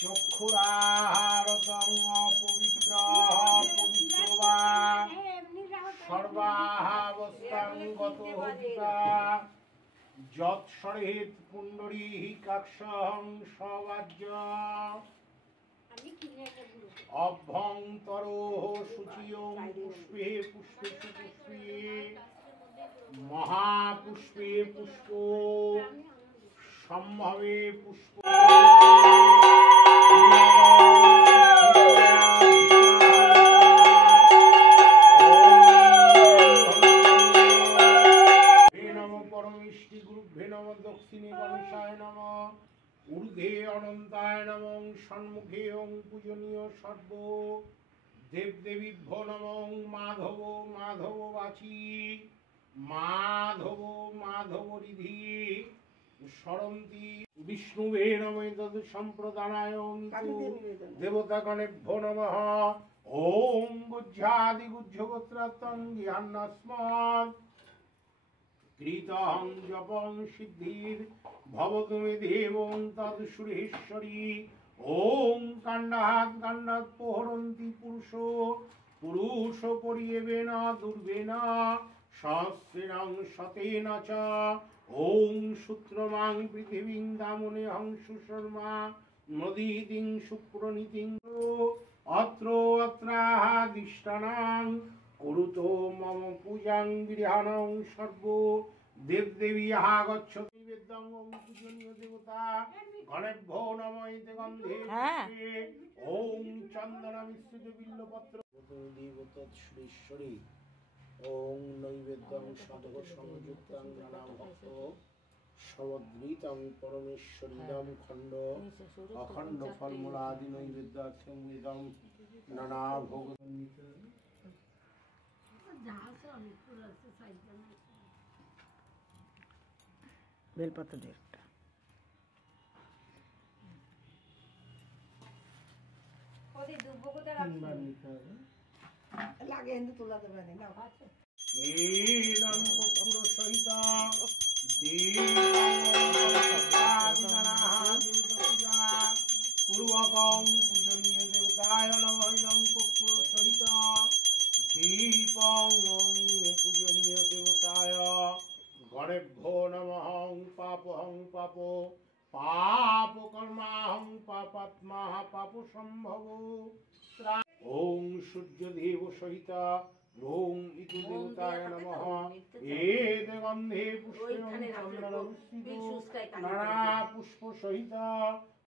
চক্ষুরারতং অপবিত্র পবিত্র বা সর্বাবস্থাং গতোহিতা যৎসরেত পুণ্ডরীকাক্ষং সবাজ্য অভ্যন্তরো শুচিয়ং পুষ্পে পুষ্পেষু পুষ্পে মহাপুষ্পে পুষ্প সম্ভবে পুষ্প পরমেষ্টি গুরুভ্যে নমঃ দক্ষিণে গণেশায় নমঃ ঊর্ধ্বে অনন্তায় নমঃ সন্মুখে ওং পূজনীয় সর্ব দেবদেবীভ্যো নমঃ মাধব মাধব বাচি মাধব মাধব রিধি স্মরন্তি বিষ্ণুবে নমঃ তদ সম্প্রদানায় দেবতাগণেভ্যো নমঃ ওম গুজ্জাদি গুজ্জগোত্রাত্তং জ্ঞানাস্মাৎ কৃতং জপং সিদ্ধির ভবতু মে দেবং তদ সুরেশ্বরী ওম কাণ্ডাৎ কাণ্ডাৎ প্রহরন্তি পুরুষ পরিয়েবেন দুর্বেন সহস্রেণ শতেন চ ওম সূত্রমাং পৃথিবীং দামনে হংসু শর্মা নদীতিং শুক্রনীতিং অত্র অত্রাদিষ্টানাং কুরুতো মম পূজাং গৃহাণং সর্ব দেবদেবী আগচ্ছতি বেদং ওম পূজনীয় দেবতা গণেভ্যো নমঃ ইতি গন্ধে ওম চন্দনমিশ্রিত বিল্বপত্র দেবতৎসুরেশ্বরী ওম নৈবেদ্যং সাধক সংযুক্তাং নানা ভক্ত সমদ্রিতং পরমেশ্বরীদম খণ্ড অখণ্ড ফলমূলাদি নৈবেদ্যার্থং বেদং নানা ভোগ বেলপাতা দিয়ে একটা লাগে কিন্তু তোলা দেবে না পূর্বকং পূজনীয় দেবতায় নমঃ কর্পূর সহিত দীপং পূজনীয় দেবতায় গণেভ্যো নমঃ পাপহং পাপ পাপকর্মাহং পাপাত্মা পাপ সম্ভব ওম সূর্যদেব সহিত ওম ইতি দেবতায় নমঃ এদ গন্ধে পুষ্পে চন্দনমিশ্রিত নানা পুষ্প সহিত